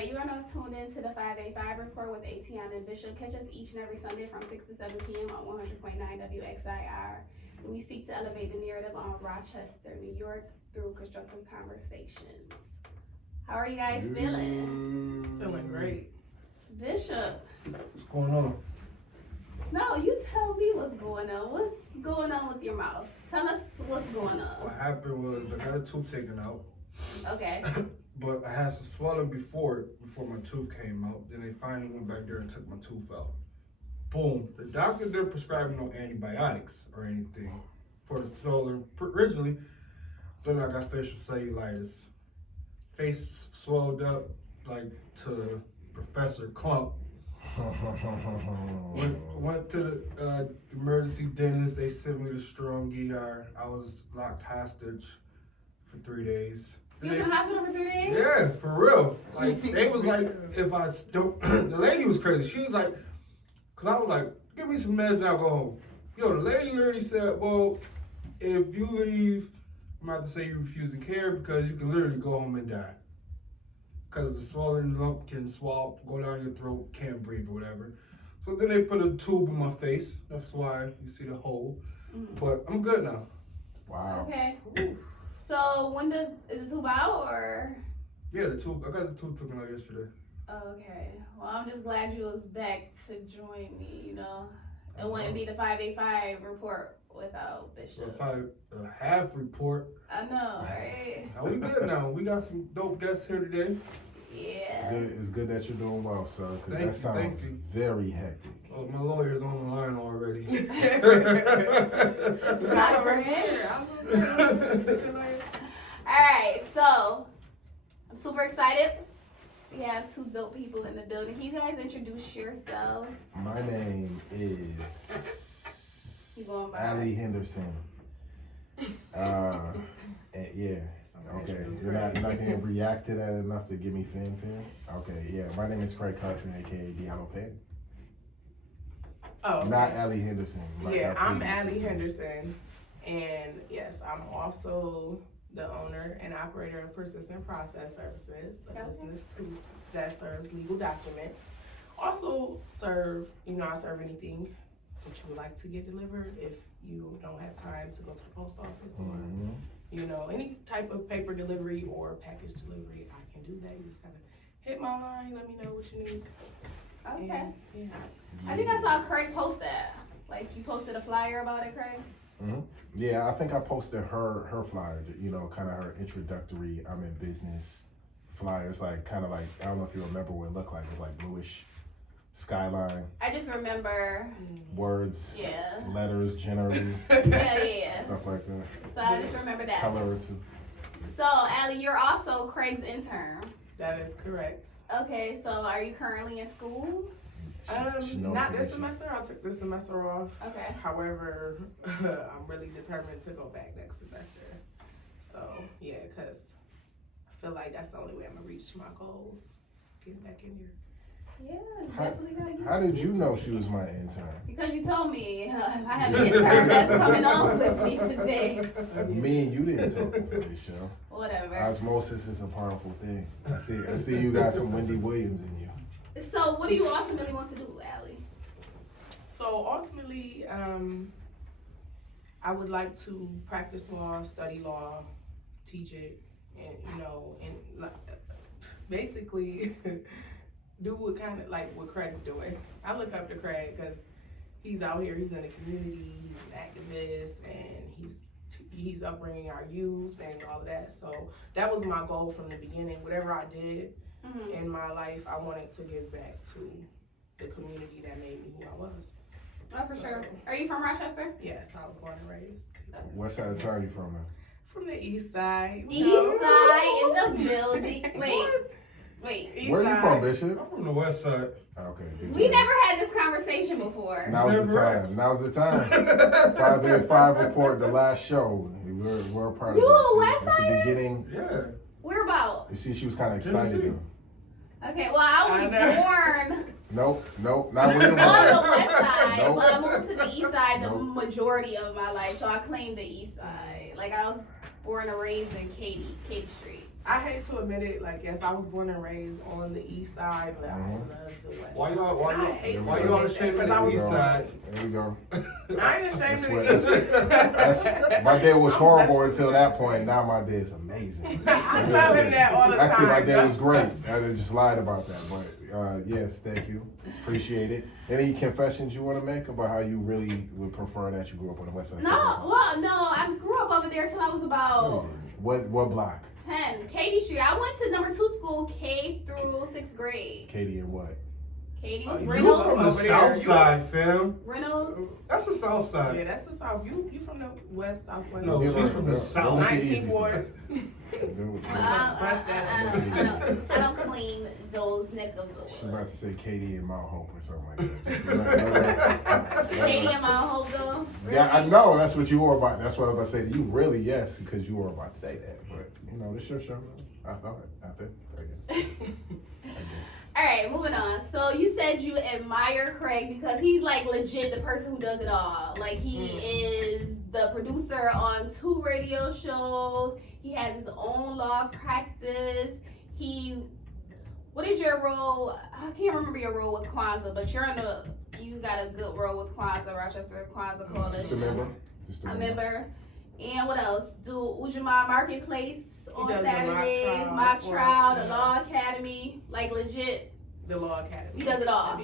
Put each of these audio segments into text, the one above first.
right, you are now tuned in to the 585 report with Ation and Bishop. Catch us each and every Sunday from 6 to 7 p.m. on 100.9 WXIR. We seek to elevate the narrative on Rochester, New York through constructive conversations. How are you guys feeling? Feeling great. Bishop. What's going on? No, you tell me what's going on. What's going on with your mouth? Tell us what's going on. What happened was I got a tooth taken out. Okay. But I had some swelling before my tooth came out. Then they finally went back there and took my tooth out. Boom. The doctor didn't prescribe no antibiotics or anything for the swelling originally. So then I got facial cellulitis. Face swelled up like to Professor Clump. Went to the emergency dentist. They sent me to Strong ER. I was locked hostage for 3 days. You was in the hospital for 3 days? Yeah, for real. Like, they was like, if I don't, the lady was crazy. She was like, cause I was like, give me some meds and I'll go home. Yo, the lady literally said, well, if you leave, I'm about to say you're refusing care because you can literally go home and die. Cause the swollen lump can swallow, go down your throat, can't breathe or whatever. So then they put a tube in my face. That's why you see the hole. But I'm good now. Wow. Okay. So when is the tube out or? Yeah, the tube. I got the tube taken out yesterday. Okay. Well, I'm just glad you was back to join me. You know, it wouldn't be the 585 report without Bishop. So if I half report. I know, right? Now we good now. We got some dope guests here today. Yeah. It's good that you're doing well, sir. Cause Thank that sounds you. very hectic. Oh, my lawyer's on the line already. Alright, so I'm super excited. We have two dope people in the building. Can you guys introduce yourselves? My name You is going by Ali Henderson. And yeah. Okay, you're not gonna react to that enough to give me fanfare? Okay, yeah. My name is Craig Carson, aka Diallo Peg. Oh, okay. Not Ali Henderson. like Yeah, our I'm previous Ali sister. Henderson, and yes, I'm also the owner and operator of Persistent Process Services, a business that serves legal documents. Also I serve anything that you would like to get delivered if you don't have time to go to the post office or any type of paper delivery or package delivery. I can do that. You just gotta hit my line, let me know what you need. Okay. And, I think I saw Craig post that. Like, you posted a flyer about it, Craig? Yeah, I think I posted her flyer, kind of her introductory I'm in business flyer. It's like kind of like, I don't know if you remember what it looked like. It's like bluish skyline. I just remember. Words, Yeah. letters generally, Yeah. stuff like that. So I just remember that. Color too. So, Allie, you're also Craig's intern. That is correct. Okay, so are you currently in school? She knows Not what this she- semester. I took this semester off. Okay. However, I'm really determined to go back next semester. So, yeah, because I feel like that's the only way I'm going to reach my goals. Getting back in here. Yeah, you definitely gotta get How did you know she was my intern? Because you told me I have an intern that's coming on with me today. Me and you didn't talk before this show. Whatever. Osmosis is a powerful thing. I see you got some Wendy Williams in you. So what do you ultimately want to do, Allie? So, ultimately, I would like to practice law, study law, teach it, and, basically do what Craig's doing. I look up to Craig because he's out here, he's in the community, he's an activist, and he's upbringing our youth and all of that. So that was my goal from the beginning. Whatever I did in my life, I wanted to give back to the community that made me who I was. Oh, for sure. Are you from Rochester? Yes, I was born and raised. What side of town are you from now? From the east side. East side in the building. Wait. East Where are you side. from, Bishop? I'm from the west side. Okay. good We job. never had this conversation before. Now's the Never time. asked. Now's the time. 585 report, the last show. We're a part of You it. a See, West it's the Sider? beginning. Yeah. Where about? You see, she was kind of excited. Tennessee. though. Okay, well, I was born Nope, not where you're on from. the west side, Nope. but I moved to the east side the Nope. majority of my life, so I claimed the east side. Like, I was born and raised in Katy Street. I hate to admit it, like, yes, I was born and raised on the east side, but I love the west Why side. y'all ashamed Because of I the was east born- side? There we go. I ain't ashamed of That's it. my day was horrible until that point. Now my day is amazing. I'm telling that all the time. Actually, my day was great. I just lied about that, but yes, thank you. Appreciate it. Any confessions you want to make about how you really would prefer that you grew up on the west side? No, I grew up over there till I was about What block? 10. Katy Street. I went to number 2 school, K through 6th grade. Katie and what? Katy was You from Reynolds. the Over there. south side, fam. Reynolds. That's the south Yeah, side. that's the south. You from the west, southwest? No, Give she's her- from the no, south. don't make it easy 19th for ward. her. Dude, I don't claim those neck of the She's about woods. to say Katie and Mount Hope or something like that. Just Katy and Mount Hope though. Yeah, I know. That's what you were about. That's what I was about to say to you. Really, yes, because you were about to say that. But this your show. I thought. I guess. All right, moving on. So you said you admire Craig because he's like legit the person who does it all. Like he is the producer on 2 radio shows. He has his own law practice. What is your role? I can't remember your role with Kwanzaa, but you got a good role with Kwanzaa, Rochester Kwanzaa Coalition. Just a member. A member. And what else? Do Ujima Marketplace on does the Saturdays, mock mock trial trial, for- the Law Academy, like legit. The Law Academy. He does it all.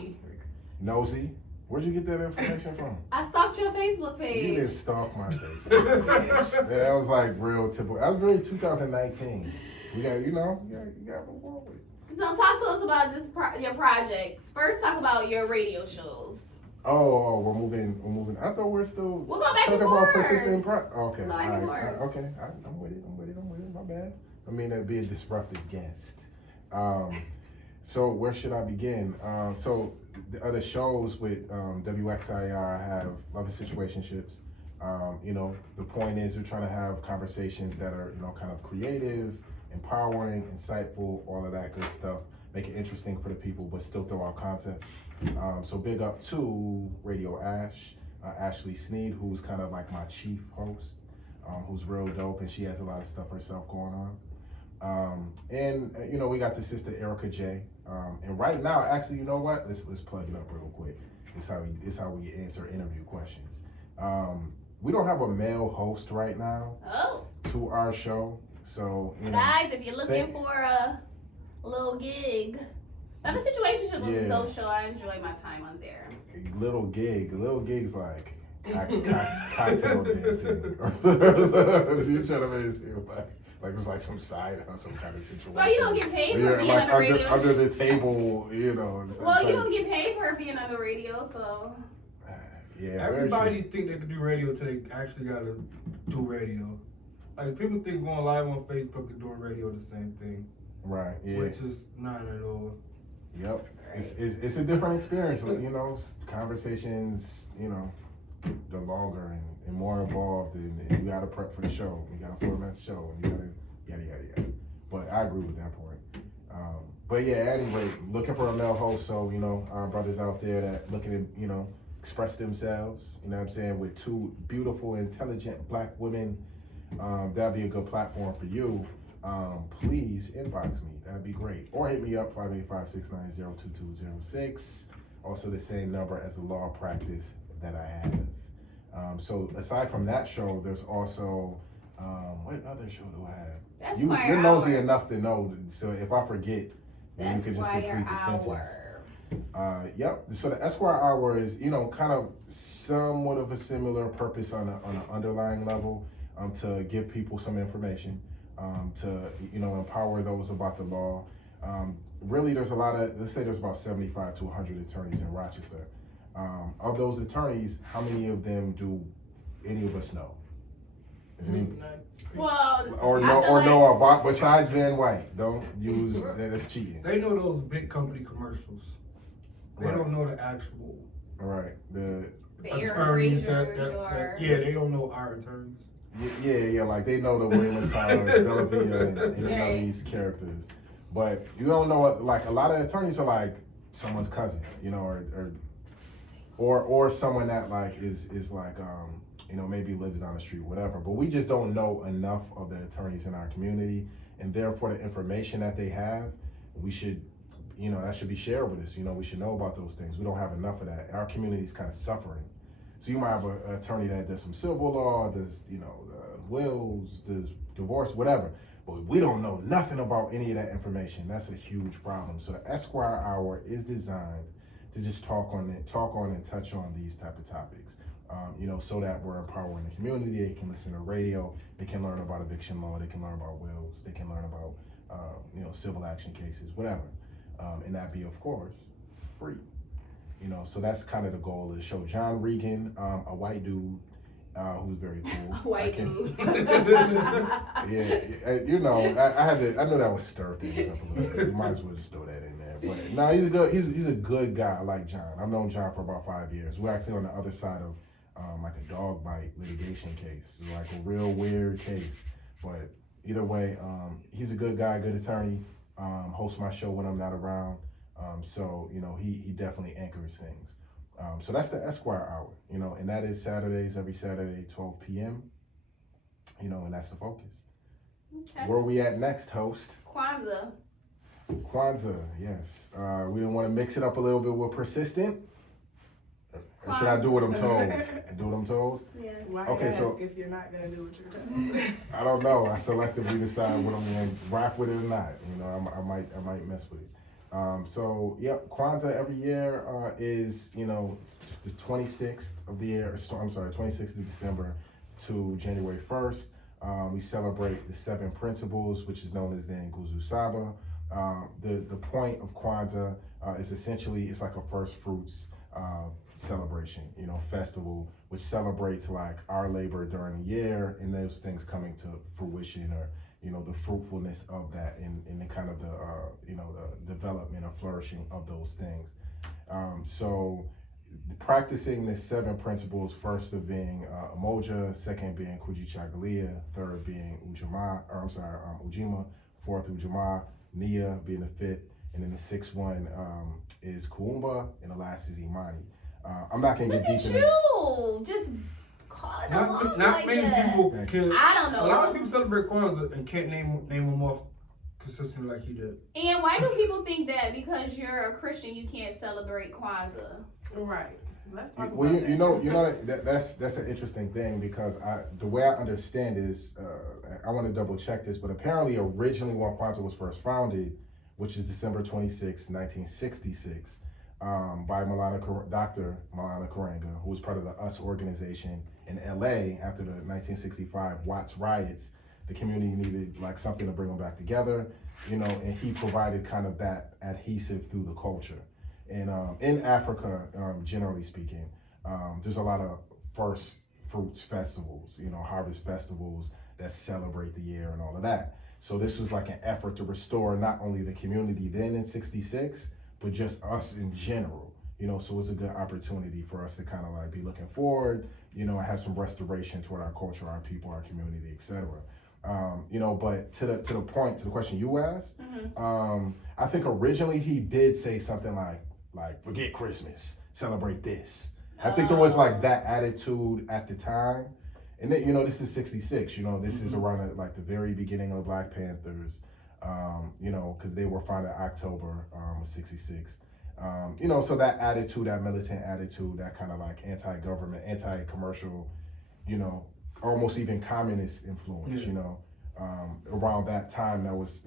Nosy. Where'd you get that information from? I stalked your Facebook You page. didn't stalk my Facebook. Yeah, that was like real typical. That was really 2019. You got to move forward. So talk to us about your projects. First, talk about your radio shows. Oh, we're moving. I thought we're still We'll go back talking and about forth. persistent. Okay, Go back and forth. okay. I'm with it. My bad. I mean, that'd be a disruptive guest. So where should I begin? So the other shows with WXIR have loving situationships. The point is we're trying to have conversations that are, kind of creative, empowering, insightful, all of that good stuff. Make it interesting for the people, but still throw out content. So big up to Radio Ash, Ashley Sneed, who's kind of like my chief host, who's real dope, and she has a lot of stuff herself going on. And we got the sister Erica J. And right now, actually, you know what? Let's plug it up real quick. It's how we answer interview questions. We don't have a male host right now to our show, so Guys, if you're looking for a little gig, Loving Situationship was a dope show. I enjoyed my time on there. Little gigs like cocktail dancing. You trying to make it seem like it's like some side or some kind of situation. Well, you don't get paid for being like on the radio. under the table, Well, you don't get paid for being on the radio, so. Yeah. Everybody think they can do radio till they actually gotta do radio. Like people think going live on Facebook and doing radio the same thing. Right. Yeah. Which is not at all. Yep. It's a different experience. Conversations. They're longer and more involved, and you gotta prep for the show. You gotta format the show, and you gotta yada. But I agree with that point. But yeah, anyway, looking for a male host. So our brothers out there that looking to express themselves. You know what I'm saying, with 2 beautiful, intelligent Black women. That'd be a good platform for you. Please inbox me. That'd be great. Or hit me up 585-690-2206. Also the same number as the law practice that I have. So aside from that show, there's also what other show do I have? That's You're nosy enough to know. So if I forget, then you can just complete the sentence. Yep. So the Esquire Hour is kind of somewhat of a similar purpose on an underlying level, to give people some information, to empower those about the law. Really, there's let's say there's about 75 to 100 attorneys in Rochester. Of those attorneys, how many of them do any of us know? Is any, Well, know about besides Van White? Don't use that's cheating. They know those big company commercials. They Right. don't know the actual Right. The attorneys or they don't know our attorneys. Yeah, like they know the William Tyler, Bellavia, and these characters, but you don't know like a lot of attorneys are like someone's cousin, or someone that like is like maybe lives down the street, whatever. But we just don't know enough of the attorneys in our community, and therefore the information that they have, we should, that should be shared with us. We should know about those things. We don't have enough of that. Our community is kind of suffering. So you might have an attorney that does some civil law, does, wills, does divorce, whatever. But we don't know nothing about any of that information. That's a huge problem. So the Esquire Hour is designed to just talk on and touch on these type of topics. So that we're empowering the community. They can listen to radio. They can learn about eviction law. They can learn about wills. They can learn about, civil action cases, whatever. And that be, of course, free. So that's kind of the goal of the show. John Regan, a white dude, who's very cool. White dude. Yeah, I know that was stir things up a little bit. You might as well just throw that in there. But no, he's a good guy. I like John. I've known John for about 5 years. We're actually on the other side of like a dog bite litigation case, like a real weird case. But either way, he's a good guy, good attorney. Hosts my show when I'm not around. So he definitely anchors things. So that's the Esquire Hour, and that is Saturdays, every Saturday, 12 p.m. And that's the focus. Okay. Where are we at next, host? Kwanzaa, yes. We didn't want to mix it up a little bit with persistent. Or should I do what I'm told? Do what I'm told? Yeah. Why Okay, ask so- if you're not gonna do what you're told? I don't know. I selectively decide what I'm going to rock with it or not. I might mess with it. Kwanzaa every year is, the 26th of the year, 26th of December to January 1st. We celebrate the 7 principles, which is known as the Nguzo Saba. The point of Kwanzaa is essentially, it's like a first fruits celebration, festival, which celebrates like our labor during the year and those things coming to fruition, or the fruitfulness of that and the kind of the development or flourishing of those things. So practicing the 7 principles, first of being Umoja, second being Kujichagulia, third being Ujima, fourth Ujamaa, Nia being the 5th, and then the 6th one is Kuumba, and the last is Imani. I'm not gonna get look deep at in it. you, just calling them off Not like many that. people can. I don't know. A lot of people celebrate Kwanzaa and can't name them off consistently like you did. And why do people think that because you're a Christian you can't celebrate Kwanzaa? Right. Let's talk Well, about that. that's an interesting thing, because the way I understand is, I want to double check this, but apparently originally when Kwanzaa was first founded, which is December 26, 1966, by Dr. Malana Karanga, who was part of the US organization in LA after the 1965 Watts riots. The community needed like something to bring them back together, and he provided kind of that adhesive through the culture. And in Africa, generally speaking, there's a lot of first fruits festivals, harvest festivals that celebrate the year and all of that. So this was like an effort to restore not only the community then in 66, but just us in general, so it's a good opportunity for us to kind of like be looking forward, have some restoration toward our culture, our people, our community, etc. But to the point, to the question you asked, I think originally he did say something like forget Christmas, celebrate this. I think there was like that attitude at the time. And then, this is 66, this is around like the very beginning of the Black Panthers, because they were founded in October of 66. So that attitude, that militant attitude, that kind of like anti-government, anti-commercial, almost even communist influence, around that time, that was,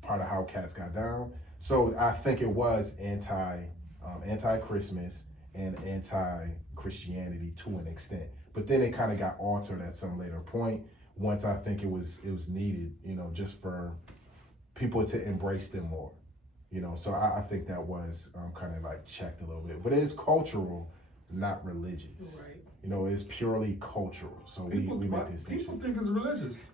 part of how cats got down. So I think it was anti-Christmas and anti-Christianity to an extent. But then it kind of got altered at some later point, once I think it was needed, just for people to embrace them more. So I think that was kind of like checked a little bit. But it is cultural, not religious. Right. It's purely cultural. So we make this People distinction. think it's religious.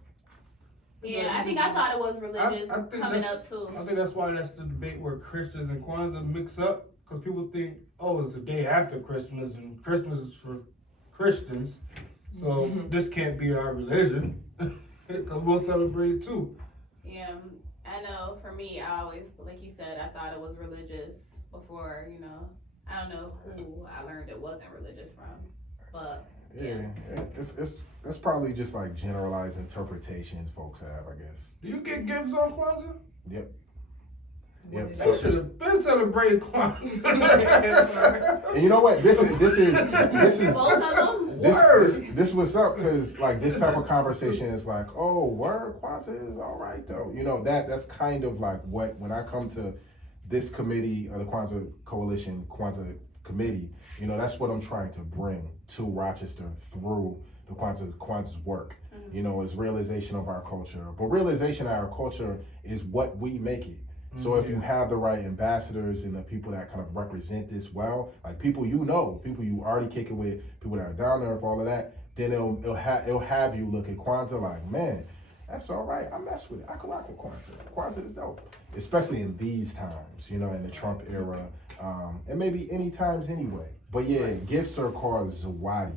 Yeah, I think I thought it was religious I think coming that's- up too. I think that's why that's the debate where Christians and Kwanzaa mix up, because people think, oh, it's the day after Christmas, and Christmas is for Christians, so this can't be our religion, because we'll celebrate it too. Yeah, I know for me, I always, like you said, I thought it was religious before, I don't know who I learned it wasn't religious from, but It's probably just like generalized interpretations folks have, I guess. Do you get gifts on Kwanzaa? Yep. Yep. They should have been celebrating Kwanzaa. And you know what? This is Both of them? this was up because like this type of conversation is like, oh, word, Kwanzaa is all right though. You know, that's kind of like what when I come to this committee or the Kwanzaa Coalition, Kwanzaa Committee, you know, that's what I'm trying to bring to Rochester through the Kwanzaa's work. Mm-hmm. You know, is realization of our culture. But realization of our culture is what we make it. So if you have the right ambassadors and the people that kind of represent this well, like people you know, people you already kick it with, people that are down there, all of that, then it'll have you look at Kwanzaa like, man, that's all right. I mess with it. I can rock with Kwanzaa. Kwanzaa is dope, especially in these times, you know, in the Trump era, and maybe any times anyway. But yeah, gifts are called zawadi,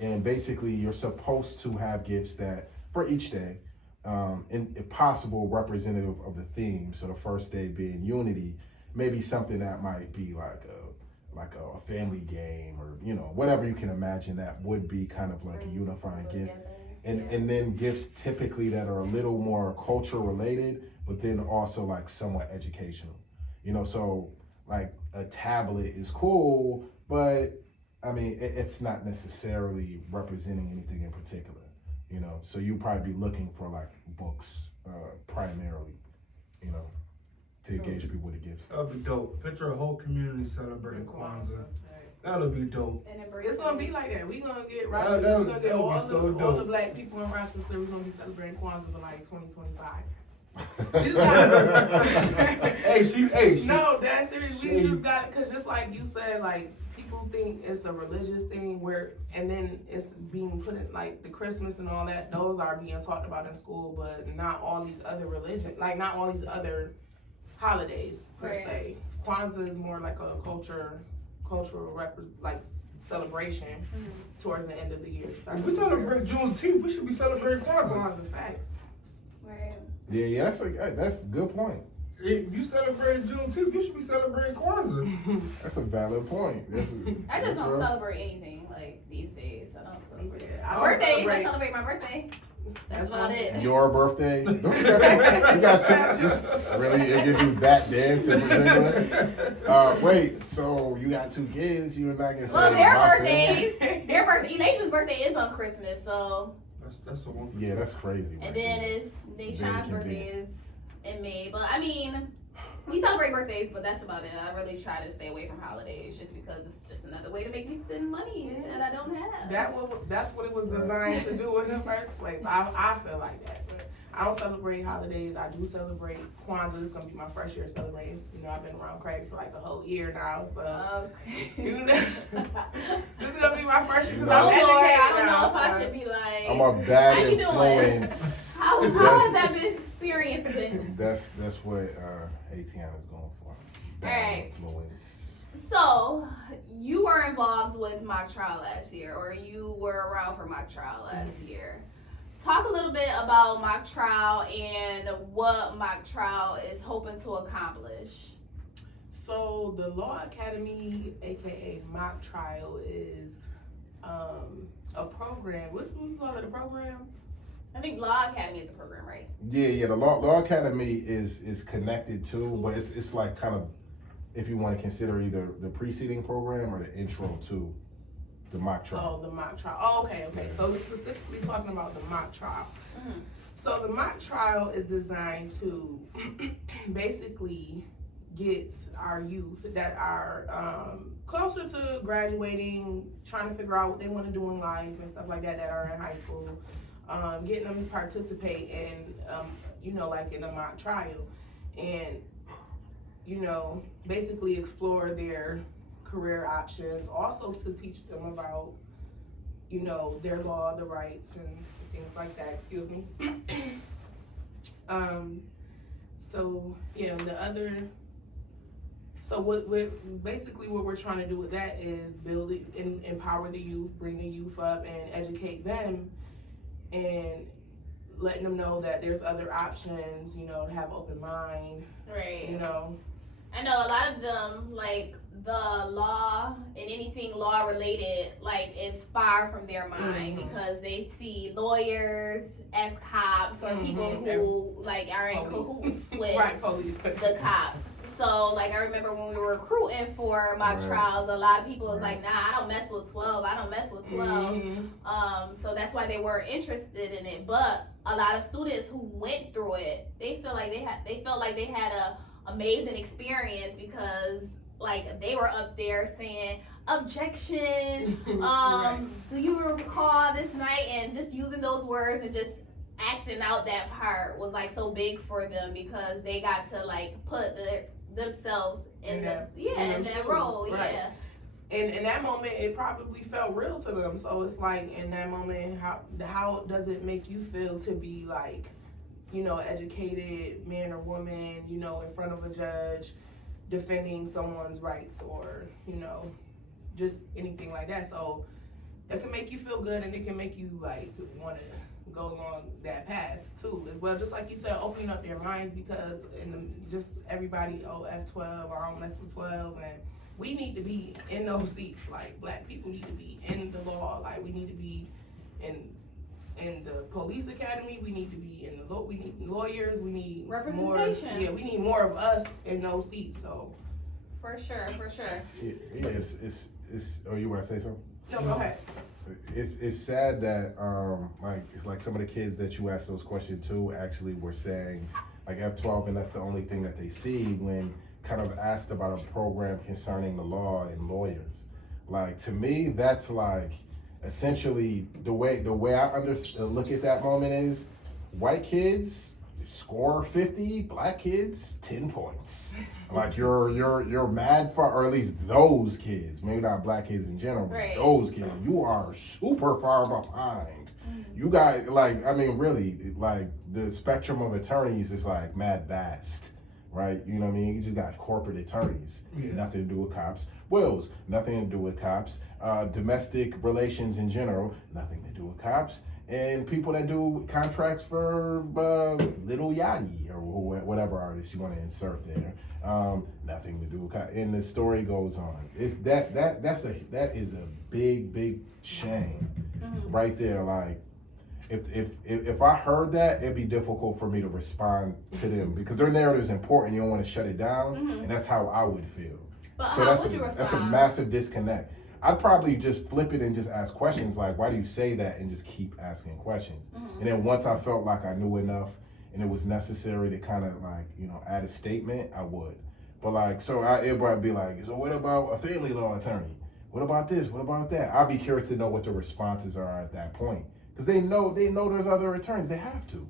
and basically you're supposed to have gifts that for each day. And if possible, representative of the theme. So the first day being unity, maybe something that might be like a family game or, you know, whatever you can imagine that would be kind of like a unifying gift. And then gifts typically that are a little more culture related, but then also like somewhat educational. You know, so like a tablet is cool, but I mean, it's not necessarily representing anything in particular. You know, so you probably be looking for like books primarily, you know, to engage people with the gifts. That'd be dope. Picture a whole community celebrating Kwanzaa. That'll be dope. It's gonna be like that. We gonna get That- Rochester. We gonna get that would all be so the dope. black people in Rochester. We're gonna be celebrating Kwanzaa for like 2025. Hey, No, that's serious. We she- just got it because just like you said, like people think it's a religious thing and then it's being put in like the Christmas and all that. Those are being talked about in school, but not all these other not all these other holidays per se. Kwanzaa is more like a cultural celebration towards the end of the year. If we celebrate Juneteenth, we should be celebrating Kwanzaa. Kwanzaa facts. Right. Yeah, that's a good point. If you celebrate Juneteenth, you should be celebrating Kwanzaa. That's a valid point. I just don't celebrate anything like these days. I don't celebrate. I My birthday, celebrate. I celebrate my birthday. That's about it. Your birthday? You got two, just really it give you that dance in particular. Wait, so you got two kids? You're not gonna say Well, their my birthdays, family? their birthday, Nation's birthday is on Christmas, so. That's the one. Yeah, that's crazy. And then it's Nation's birthday is in May, but I mean, we celebrate birthdays, but that's about it. I really try to stay away from holidays just because it's just another way to make me spend money that I don't have. That's what it was designed to do in the first place. I feel like that, but I don't celebrate holidays. I do celebrate Kwanzaa. It's gonna be my first year celebrating. You know, I've been around Craig for like a whole year now, so Okay. you know, this is gonna be my first year because Oh I'm Lord, educated I don't now. know if I should be like. I'm a bad How you doing? influence. How has that been experience been? That's what ATN is going for. Bad Alright. influence. So, you were involved with mock trial last year, or you were around for mock trial last year. Talk a little bit about mock trial and what mock trial is hoping to accomplish. So the Law Academy, aka mock trial, is a program. What do you call it? A program? I think Law Academy is a program, right? Yeah. The Law Academy is connected to, but it's like kind of, if you want to consider either the preceding program or the intro to the mock trial. Oh, the mock trial. Oh, okay. So we're specifically talking about the mock trial. Mm-hmm. So the mock trial is designed to basically get our youth that are closer to graduating, trying to figure out what they want to do in life and stuff like that are in high school, getting them to participate in, like in a mock trial and, basically explore their career options, also to teach them about, their law, the rights and things like that, excuse me. What we're trying to do with that is build it and empower the youth, bring the youth up and educate them and letting them know that there's other options, to have open mind, Right. I know a lot of them, like, the law and anything law related, like, is far from their mind because they see lawyers as cops or people who, like, are in cahoots with the cops. So, like, I remember when we were recruiting for mock trials, a lot of people was like, nah, I don't mess with 12. I don't mess with 12. So that's why they were interested in it. But a lot of students who went through it, they felt like they had a amazing experience because, like, they were up there saying, objection, do you recall this night? And just using those words and just acting out that part was, like, so big for them because they got to, like, put themselves in that role. Right. Yeah. And in that moment, it probably felt real to them. So it's like, in that moment, how does it make you feel to be, like, you know, educated man or woman, you know, in front of a judge, defending someone's rights or, you know, just anything like that. So it can make you feel good and it can make you, like, want to go along that path too as well. Just like you said, opening up their minds because just everybody, F12 or I don't mess with 12, and we need to be in those seats. Like, black people need to be in the law. Like, we need to be in the police academy. We need to be in the we need lawyers. We need representation. More, we need more of us in those seats. So for sure. Yeah, it's. Oh, you want to say something? No, go ahead. It's sad that it's like some of the kids that you asked those questions to actually were saying like F12, and that's the only thing that they see when kind of asked about a program concerning the law and lawyers. Like, to me, that's like essentially the way I look at that moment is white kids score 50, black kids 10 points. Like, you're mad for, or at least those kids, maybe not black kids in general, but those kids, you are super far behind. You guys, like, I mean, really, like, the spectrum of attorneys is like mad vast, right? You know what I mean? You just got corporate attorneys, nothing to do with cops. Wills, nothing to do with cops. Domestic relations in general, nothing to do with cops. And people that do contracts for Little Yachty or whatever artist you want to insert there, nothing to do with cops. And the story goes on. It's that is a big shame, right there. Like, if I heard that, it'd be difficult for me to respond to them because their narrative is important. You don't want to shut it down, and that's how I would feel. But so how would you respond? That's a massive disconnect. I'd probably just flip it and just ask questions like, why do you say that? And just keep asking questions. And then once I felt like I knew enough and it was necessary to kind of, like, you know, add a statement, I would. But, like, so everybody be like, so what about a family law attorney? What about this? What about that? I'd be curious to know what the responses are at that point. Because they know there's other attorneys. They have to.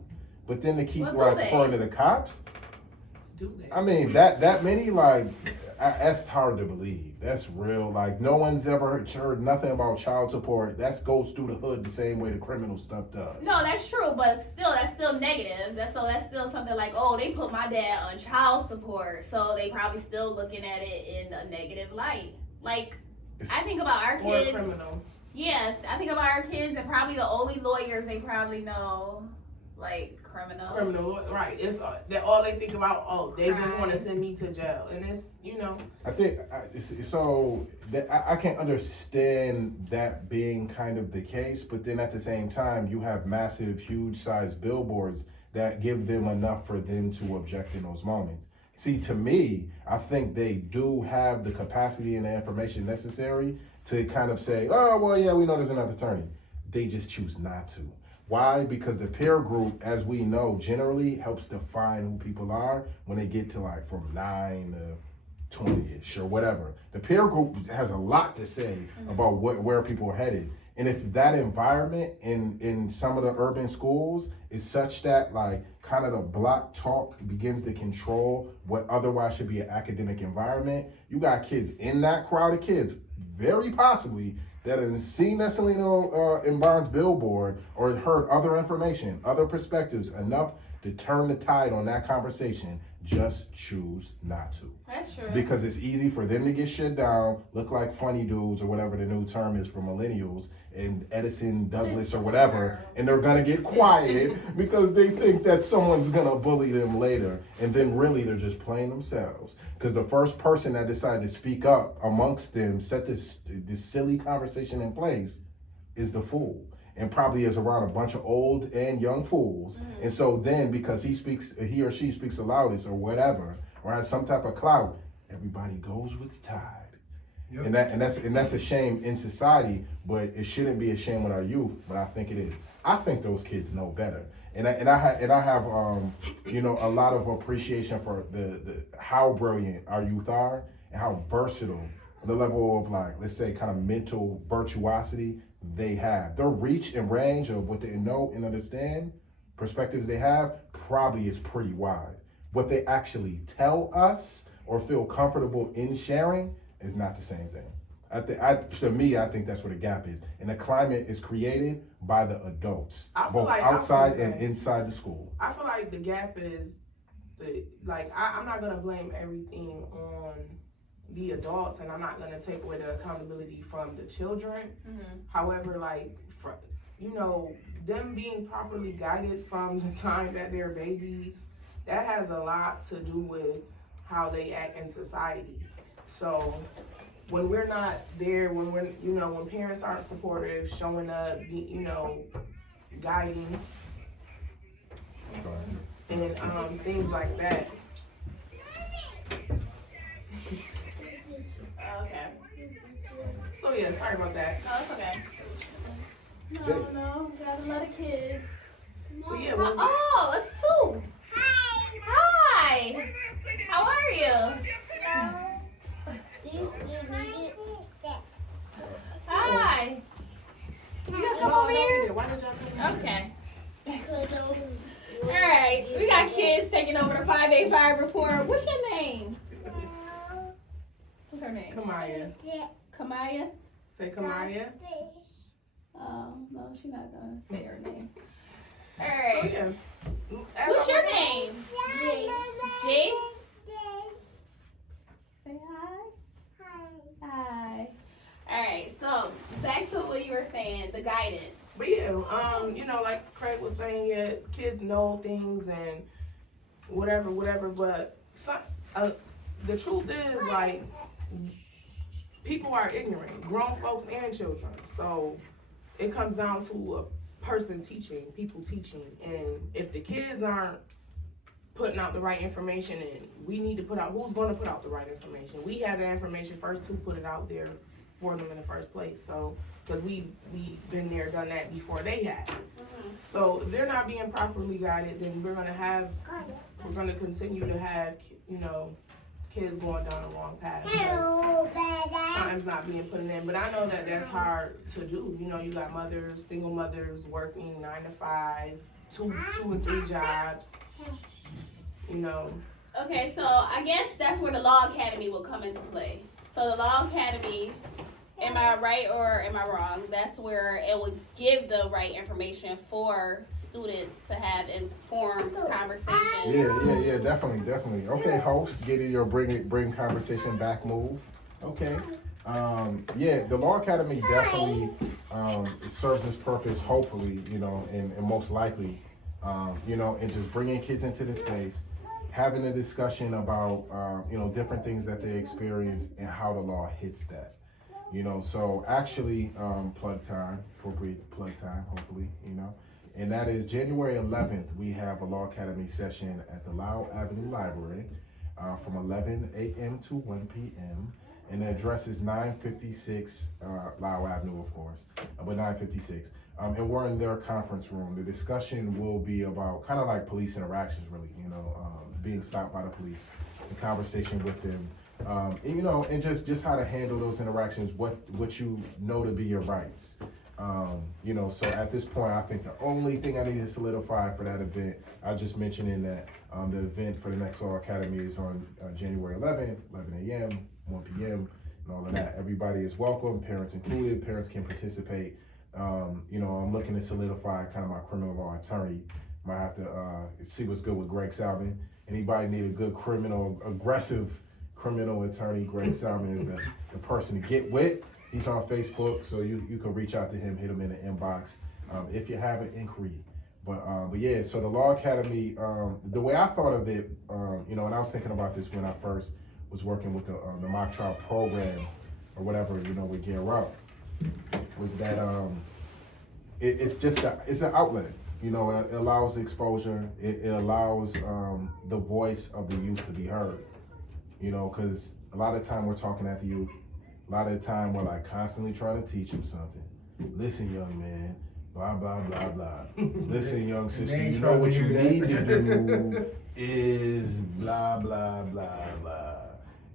But then to keep referring to the cops, Do they? I mean, that many, like, that's hard to believe. That's real. Like, no one's ever heard nothing about child support. That goes through the hood the same way the criminal stuff does. No, that's true, but still, that's still negative. That's still something like, oh, they put my dad on child support, so they probably still looking at it in a negative light. Like, I think about our kids. Or criminal. Yes, I think about our kids, and probably the only lawyers they probably know, like, criminal, right? It's that all they think about. Oh, they just want to send me to jail, and it's, you know. I think so. I can understand that being kind of the case, but then at the same time, you have massive, huge-sized billboards that give them enough for them to object in those moments. See, to me, I think they do have the capacity and the information necessary to kind of say, oh, well, yeah, we know there's another attorney. They just choose not to. Why? Because the peer group, as we know, generally helps define who people are when they get to, like, from 9 to 20-ish or whatever. The peer group has a lot to say about where people are headed. And if that environment in some of the urban schools is such that, like, kind of the block talk begins to control what otherwise should be an academic environment, you got kids in that crowd of kids, very possibly, that has seen that Celino and Barnes billboard or heard other information, other perspectives enough to turn the tide on that conversation just choose not to. That's true. Because it's easy for them to get shut down, look like funny dudes or whatever the new term is for millennials, and Edison, Douglas, or whatever, and they're gonna get quiet because they think that someone's gonna bully them later, and then really they're just playing themselves. Because the first person that decided to speak up amongst them, set this silly conversation in place, is the fool. And probably is around a bunch of old and young fools. Mm-hmm. And so then, because he or she speaks the loudest or whatever, or has some type of clout, everybody goes with the tide. Yep. And that's a shame in society, but it shouldn't be a shame with our youth. But I think it is. I think those kids know better, and I have a lot of appreciation for the how brilliant our youth are and how versatile, the level of, like, let's say, kind of mental virtuosity they have. Their reach and range of what they know and understand, perspectives they have, probably is pretty wide. What they actually tell us or feel comfortable in sharing is not the same thing. To me, I think that's where the gap is. And the climate is created by the adults, both like outside and inside the school. I feel like the gap is, I'm not gonna blame everything on the adults, and I'm not gonna take away the accountability from the children. Mm-hmm. However, them being properly guided from the time that they're babies, that has a lot to do with how they act in society. So when we're not there, when parents aren't supportive, showing up, guiding, and things like that. Okay. So yeah, sorry about that. No, it's okay. Jace. No, got a lot of kids. But yeah, it's two. Hi. How are you? Hi. You gonna come over here? Okay. All right. We got kids taking over the 585 report. What's your name? What's her name? Kamaya. Kamaya? Say Kamaya. Oh, no, she's not gonna say her name. All right. So, yeah. What's your name? Jace. Say hi. Hi. All right. So back to what you were saying, the guidance. But yeah, like Craig was saying, yeah, kids know things and whatever. But the truth is, like, people are ignorant, grown folks and children. So it comes down to a person teaching, people teaching. And if the kids aren't putting out the right information, and we need to who's going to put out the right information? We have the information first to put it out there for them in the first place. So, because we've been there, done that before they had. Mm-hmm. So if they're not being properly guided, then we're going to continue to have, kids going down the wrong path. Time's not being put in. But I know that that's hard to do. You got single mothers working 9 to 5, two and 3 jobs. Okay, so I guess that's where the Law Academy will come into play. So the Law Academy, am I right or am I wrong? That's where it would give the right information for students to have informed conversation. Yeah, definitely. Okay, host, get it or bring conversation back move. Okay. The Law Academy definitely serves its purpose, hopefully, and most likely, and just bringing kids into this space, having a discussion about, different things that they experience and how the law hits that. So actually, appropriate plug time, hopefully, and that is January 11th, we have a Law Academy session at the Lau Avenue Library from 11 a.m. to 1 p.m. And the address is 956 Lau Avenue, of course, but 956. And we're in their conference room. The discussion will be about kind of like police interactions, really, being stopped by the police, the conversation with them, and just how to handle those interactions, what you know to be your rights. So at this point, I think the only thing I need to solidify for that event, I just mentioned in that the event for the next Law Academy is on January 11th, 11 a.m., 1 p.m., and all of that. Everybody is welcome, parents included. Parents can participate. I'm looking to solidify kind of my criminal law attorney. Might have to see what's good with Greg Salvin anybody need a good aggressive criminal attorney, Greg Salmon is the person to get with. He's on Facebook, so you can reach out to him, hit him in the inbox if you have an inquiry. But yeah, so the Law Academy, the way I thought of it, and I was thinking about this when I first was working with the mock trial program or whatever, with Gear Up, was that it's an outlet. It allows exposure. It allows the voice of the youth to be heard. Because a lot of time we're talking at the youth. A lot of the time we're like constantly trying to teach them something. Listen, young man, blah, blah, blah, blah. Listen, young sister, you know what you need to do is blah, blah, blah, blah.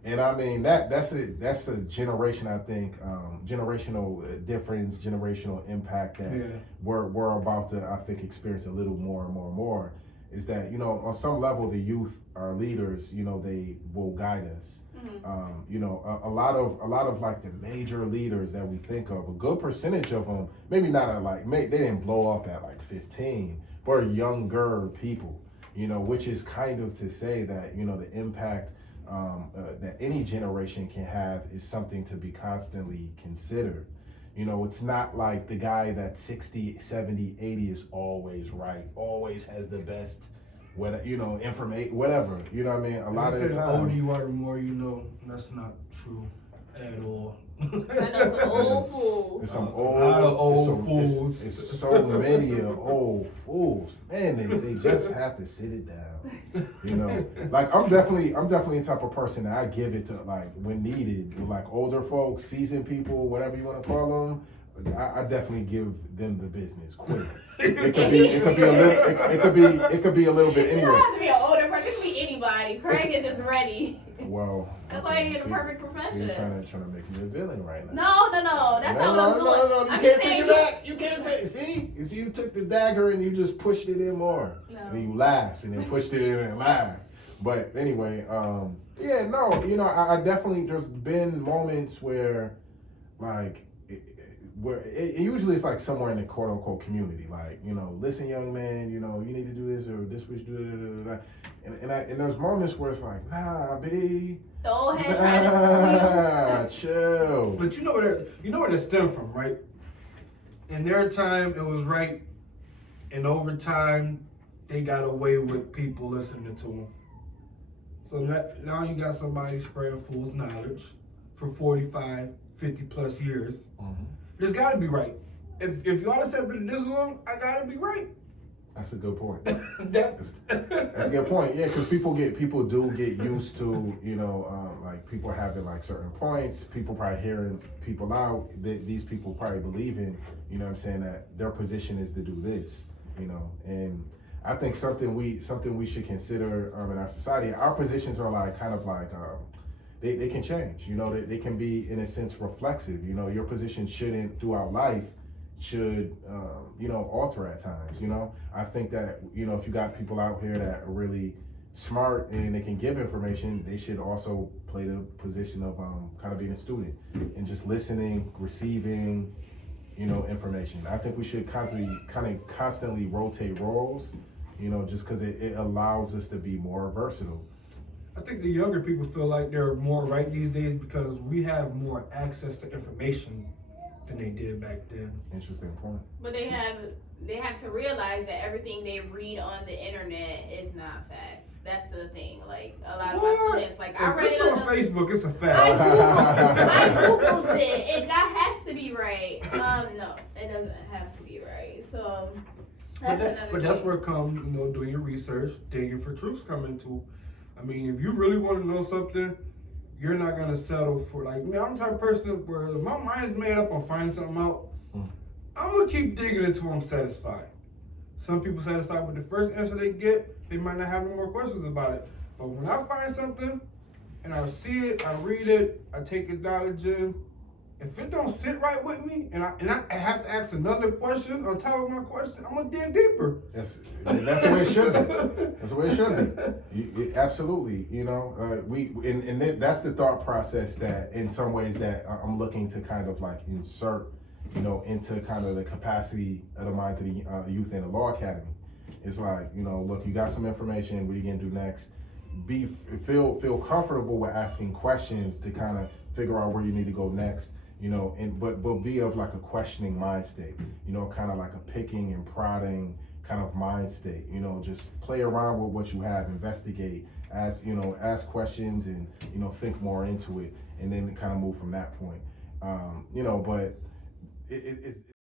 And I mean, that's a generation, I think, generational difference, generational impact that we're about to, I think, experience a little more and more and more. Is that, on some level, the youth are leaders, they will guide us. A lot of like the major leaders that we think of, a good percentage of them, maybe not they didn't blow up at like 15, but are younger people, which is kind of to say that, the impact that any generation can have is something to be constantly considered. It's not like the guy that's 60, 70, 80 is always right, always has the best, information, whatever. You know what I mean? A lot of the time. The older you are, the more you know. That's not true at all. I know some old fools. It's some old fools. It's so many old fools. Man, they just have to sit it down. Like I'm definitely the type of person that I give it to like when needed. With like older folks, seasoned people, whatever you want to call them. I definitely give them the business quick. It could be a little bit You anyway. don't have to be an older person. It could be anybody. Craig is just ready. Well, That's why you're in the perfect profession. You're trying to make me a villain right now. No. That's not what I'm doing. No, I'm you just can't take saying it back. You can't take it. See, you took the dagger and you just pushed it in more. No. And you laughed and then pushed it in and laughed. But anyway, I definitely, there's been moments where, like, usually it's like somewhere in the quote unquote community, like, listen, young man, you need to do this or this, we should do that. And there's moments where it's like, nah, B. The old head trying to school you. Chill. But you know where that stemmed from, right? In their time, it was right, and over time, they got away with people listening to them. So now you got somebody spreading fool's knowledge for 45, 50 plus years. Mm-hmm. It's got to be right. If y'all accepted it this long, I got to be right. That's a good point. That's a good point. Yeah, because people do get used to, like people having like certain points. People probably hearing people out. These people probably believing, that their position is to do this, And I think something we should consider in our society. Our positions are like kind of like they can change. They can be in a sense reflexive. Your position shouldn't throughout life should alter at times. I think that if you got people out here that are really smart and they can give information, they should also play the position of kind of being a student and just listening, receiving information. I think we should constantly rotate roles, just because it allows us to be more versatile. I think the younger people feel like they're more right these days because we have more access to information than they did back then. Interesting point. But they have to realize that everything they read on the internet is not facts. That's the thing. Like a lot of my students, like I read it on Facebook. It's a fact. I googled it. It has to be right. No, it doesn't have to be right. So that's where come doing your research, digging for truths come into. I mean, if you really want to know something, you're not gonna settle for like me. I'm the type of person where if my mind is made up on finding something out, I'm gonna keep digging until I'm satisfied. Some people satisfied with the first answer they get, they might not have no more questions about it. But when I find something and I see it, I read it, I take the knowledge in. If it don't sit right with me, and I have to ask another question on top of my question, I'm gonna dig deeper. That's the way it should be. That's the way it should be. Absolutely. That's the thought process that, in some ways, that I'm looking to kind of like insert, into kind of the capacity of the minds of the youth in the Law Academy. It's like, look, you got some information. What are you gonna do next? feel comfortable with asking questions to kind of figure out where you need to go next, you know, and but be of like a questioning mind state, you know, kind of like a picking and prodding kind of mind state, you know, just play around with what you have, investigate, ask questions, and, you know, think more into it, and then kind of move from that point, you know, but it's